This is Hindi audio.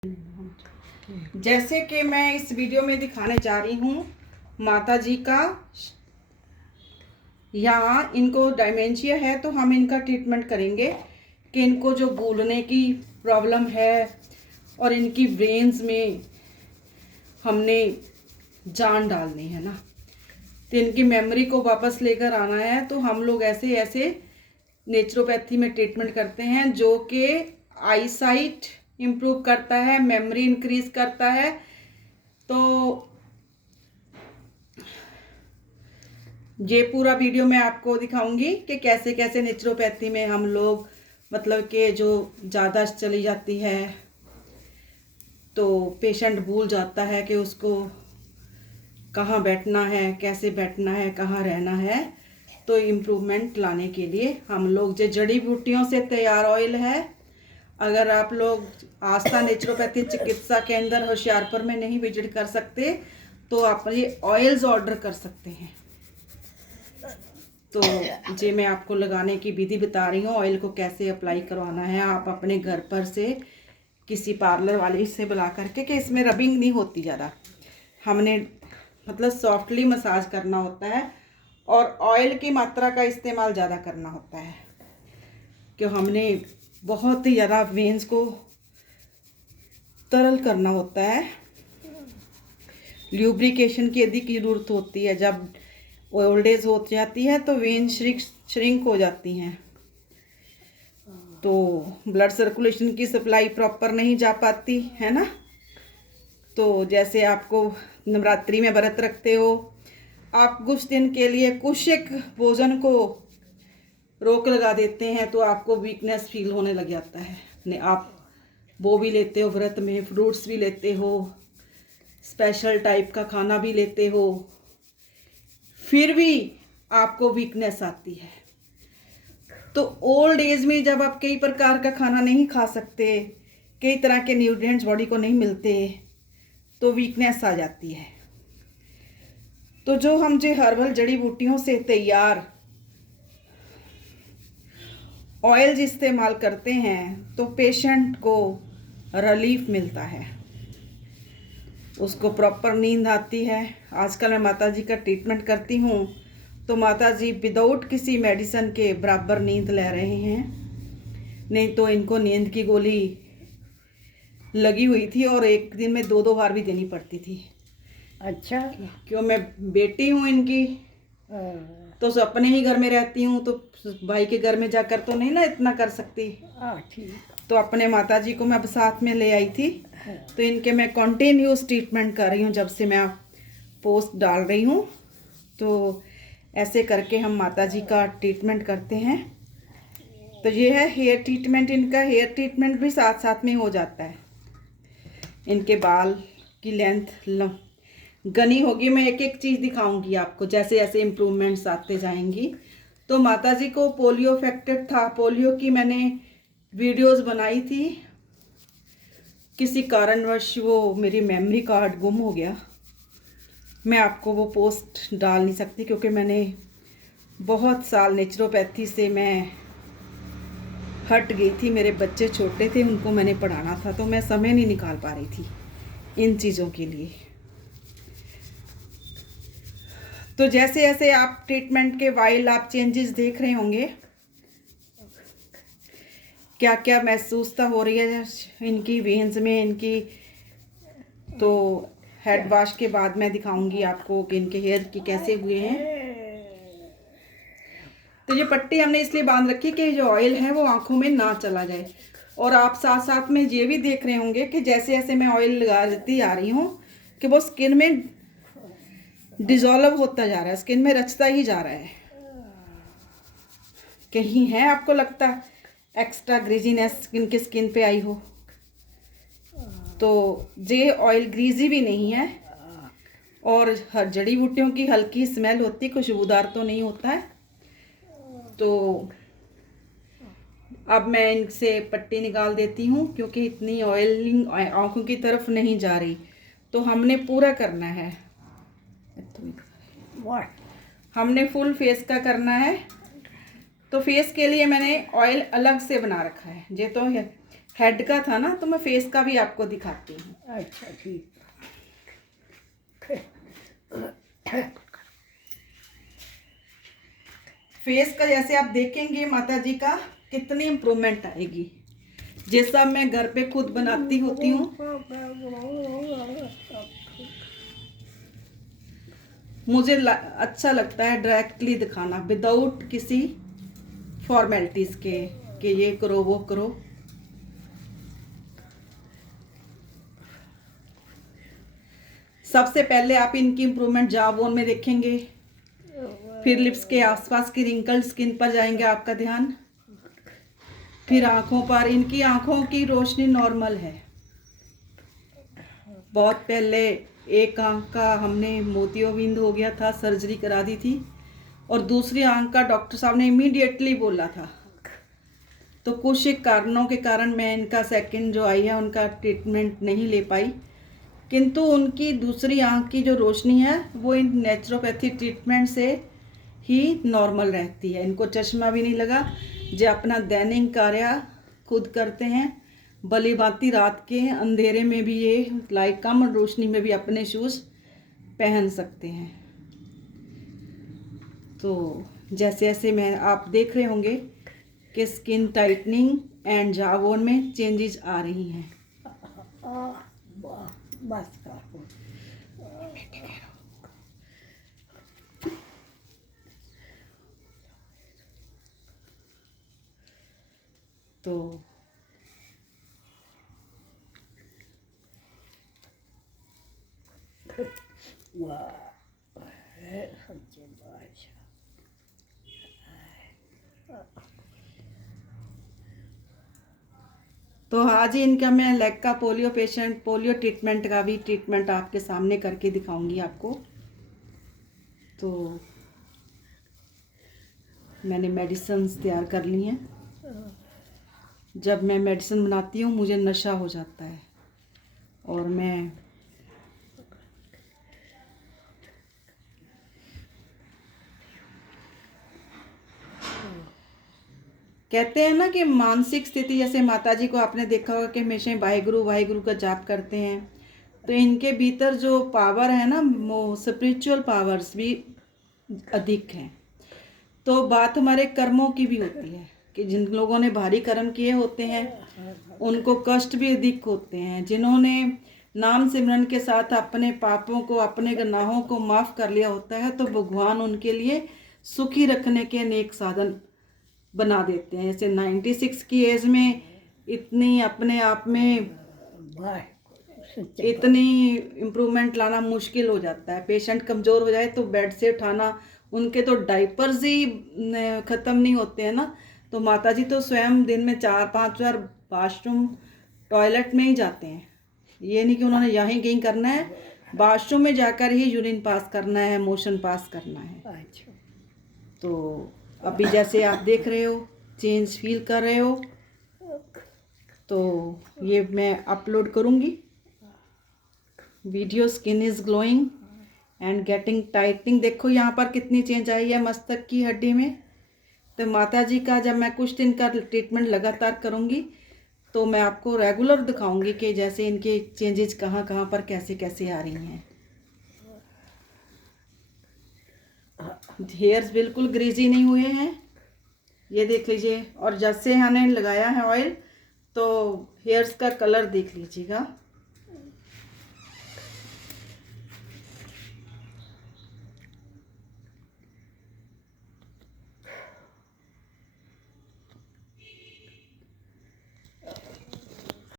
जैसे कि मैं इस वीडियो में दिखाने जा रही हूँ माता जी का, यहाँ इनको डायमेंशिया है तो हम इनका ट्रीटमेंट करेंगे कि इनको जो भूलने की प्रॉब्लम है और इनकी ब्रेन्स में हमने जान डालनी है ना, तो इनकी मेमोरी को वापस लेकर आना है। तो हम लोग ऐसे ऐसे नेचुरोपैथी में ट्रीटमेंट करते हैं जो कि आईसाइट इम्प्रूव करता है, मेमोरी इंक्रीज करता है। तो ये पूरा वीडियो मैं आपको दिखाऊंगी कि कैसे कैसे नेचुरोपैथी में हम लोग मतलब कि जो ज़्यादा चली जाती है तो पेशेंट भूल जाता है कि उसको कहाँ बैठना है, कैसे बैठना है, कहाँ रहना है। तो इम्प्रूवमेंट लाने के लिए हम लोग जो जड़ी बूटियों से तैयार ऑयल है, अगर आप लोग आस्था नेचुरोपैथी चिकित्सा केंद्र होशियारपुर में नहीं विजिट कर सकते तो आप ये ऑयल्स ऑर्डर कर सकते हैं। तो जे मैं आपको लगाने की विधि बता रही हूँ, ऑयल को कैसे अप्लाई करवाना है। आप अपने घर पर से किसी पार्लर वाले से बुला करके, कि इसमें रबिंग नहीं होती ज़्यादा, हमने मतलब सॉफ्टली मसाज करना होता है और ऑयल की मात्रा का इस्तेमाल ज़्यादा करना होता है कि हमने बहुत ही ज़्यादा वेन्स को तरल करना होता है। ल्यूब्रिकेशन की अधिक ज़रूरत होती है। जब ओल्ड एज हो जाती है तो वेन श्रिंक हो जाती हैं, तो ब्लड सर्कुलेशन की सप्लाई प्रॉपर नहीं जा पाती है ना। तो जैसे आपको नवरात्रि में व्रत रखते हो, आप कुछ दिन के लिए कुछ एक भोजन को रोक लगा देते हैं तो आपको वीकनेस फील होने लग जाता है। ने आप वो भी लेते हो व्रत में, फ्रूट्स भी लेते हो, स्पेशल टाइप का खाना भी लेते हो, फिर भी आपको वीकनेस आती है। तो ओल्ड एज में जब आप कई प्रकार का खाना नहीं खा सकते, कई तरह के न्यूट्रिएंट्स बॉडी को नहीं मिलते, तो वीकनेस आ जाती है। तो जो हम जो हर्बल जड़ी बूटियों से तैयार ऑयल्स इस्तेमाल करते हैं तो पेशेंट को रिलीफ मिलता है, उसको प्रॉपर नींद आती है। आजकल मैं माता जी का ट्रीटमेंट करती हूँ तो माता जी विदाउट किसी मेडिसिन के बराबर नींद ले रहे हैं। नहीं तो इनको नींद की गोली लगी हुई थी और एक दिन में 2-2 बार भी देनी पड़ती थी। अच्छा, क्यों, मैं बेटी हूँ इनकी, तो अपने ही घर में रहती हूँ, तो भाई के घर में जाकर तो नहीं ना इतना कर सकती। ठीक। तो अपने माता जी को मैं अब साथ में ले आई थी। तो इनके मैं कंटिन्यूस ट्रीटमेंट कर रही हूँ जब से मैं पोस्ट डाल रही हूँ। तो ऐसे करके हम माता जी का ट्रीटमेंट करते हैं। तो ये है हेयर ट्रीटमेंट, इनका हेयर ट्रीटमेंट भी साथ साथ में हो जाता है। इनके बाल की लेंथ घनी होगी। मैं एक एक चीज़ दिखाऊंगी आपको जैसे जैसे इम्प्रूवमेंट्स आते जाएंगी। तो माता जी को पोलियो अफेक्टेड था, पोलियो की मैंने वीडियोस बनाई थी। किसी कारणवश वो मेरी मेमोरी कार्ड गुम हो गया, मैं आपको वो पोस्ट डाल नहीं सकती क्योंकि मैंने बहुत साल नेचुरोपैथी से मैं हट गई थी। मेरे बच्चे छोटे थे, उनको मैंने पढ़ाना था, तो मैं समय नहीं निकाल पा रही थी इन चीज़ों के लिए। तो जैसे जैसे आप ट्रीटमेंट के वाइल आप चेंजेस देख रहे होंगे, क्या क्या महसूसता हो रही है इनकी वेन्स में इनकी। तो हेड वॉश के बाद मैं दिखाऊंगी आपको कि इनके हेयर की कैसे हुए हैं। तो ये पट्टी हमने इसलिए बांध रखी कि जो ऑयल है वो आंखों में ना चला जाए। और आप साथ साथ में ये भी देख रहे होंगे कि जैसे जैसे मैं ऑयल लगाती आ रही हूँ कि वो स्किन में डिजॉल्व होता जा रहा है, स्किन में रचता ही जा रहा है। कहीं है आपको लगता है एक्स्ट्रा ग्रीजीनेस इनके स्किन पे आई हो, तो ये ऑयल ग्रीजी भी नहीं है और हर जड़ी बूटियों की हल्की स्मेल होती, खुशबूदार तो नहीं होता है। तो अब मैं इनसे पट्टी निकाल देती हूँ क्योंकि इतनी ऑयलिंग आँखों की तरफ नहीं जा रही। तो हमने पूरा करना है, हमने फुल फेस का करना है। तो फेस के लिए मैंने ऑयल अलग से बना रखा है। ये तो हेड का था ना, तो मैं फेस का भी आपको दिखाती हूँ। अच्छा ठीक। फेस का जैसे आप देखेंगे माता जी का कितनी इम्प्रूवमेंट आएगी। जैसा मैं घर पे खुद बनाती होती हूँ, मुझे अच्छा लगता है डायरेक्टली दिखाना विदाउट किसी फॉर्मेलिटीज के कि ये करो वो करो। सबसे पहले आप इनकी इम्प्रूवमेंट जॉ बोन में देखेंगे, फिर लिप्स के आसपास की रिंकल स्किन पर जाएंगे आपका ध्यान, फिर आंखों पर। इनकी आंखों की रोशनी नॉर्मल है। बहुत पहले एक आंख का हमने मोतियोबिंद हो गया था, सर्जरी करा दी थी, और दूसरी आंख का डॉक्टर साहब ने इमीडिएटली बोला था। तो कुछ कारणों के कारण मैं इनका सेकंड जो आई है उनका ट्रीटमेंट नहीं ले पाई, किंतु उनकी दूसरी आंख की जो रोशनी है वो इन नेचुरोपैथी ट्रीटमेंट से ही नॉर्मल रहती है। इनको चश्मा भी नहीं लगा, जो अपना दैनिक कार्य खुद करते हैं, भली भांति रात के अंधेरे में भी ये लाइट कम रोशनी में भी अपने शूज़ पहन सकते हैं। तो जैसे जैसे मैं आप देख रहे होंगे कि skin tightening and jaw bone में चेंजेस आ रही हैं। बस करो। तो वाह सच्चे बादशाह। तो आज ही इनका मैं लेग का पोलियो ट्रीटमेंट का भी ट्रीटमेंट आपके सामने करके दिखाऊंगी आपको। तो मैंने मेडिसिन्स तैयार कर ली हैं। जब मैं मेडिसिन बनाती हूँ मुझे नशा हो जाता है, और मैं कहते हैं ना कि मानसिक स्थिति, जैसे माता जी को आपने देखा होगा कि हमेशा वाहिगुरु का जाप करते हैं, तो इनके भीतर जो पावर है ना वो स्पिरिचुअल पावर्स भी अधिक हैं। तो बात हमारे कर्मों की भी होती है कि जिन लोगों ने भारी कर्म किए होते हैं उनको कष्ट भी अधिक होते हैं। जिन्होंने नाम सिमरन के साथ अपने पापों को, अपने गुनाहों को माफ़ कर लिया होता है, तो भगवान उनके लिए सुखी रखने के अनेक साधन बना देते हैं। जैसे 96 की एज में इतनी अपने आप में इतनी इम्प्रूवमेंट लाना मुश्किल हो जाता है। पेशेंट कमज़ोर हो जाए तो बेड से उठाना, उनके तो डाइपर्स ही ख़त्म नहीं होते हैं ना। तो माता जी तो स्वयं दिन में 4-5 बार वाशरूम टॉयलेट में ही जाते हैं। ये नहीं कि उन्होंने यहीं कहीं करना है, वाशरूम में जाकर ही यूरिन पास करना है, मोशन पास करना है। तो अभी जैसे आप देख रहे हो, चेंज फील कर रहे हो, तो ये मैं अपलोड करूँगी video. Skin is glowing and getting tightening. देखो यहाँ पर कितनी चेंज आई है मस्तक की हड्डी में। तो माता जी का जब मैं कुछ दिन का ट्रीटमेंट लगातार करूँगी तो मैं आपको रेगुलर दिखाऊंगी कि जैसे इनके चेंजेस कहाँ कहाँ पर कैसे कैसे आ रही हैं। हेयर्स बिल्कुल ग्रीजी नहीं हुए हैं, ये देख लीजिए। और जब से हमने लगाया है ऑयल तो हेयर्स का कलर देख लीजिएगा,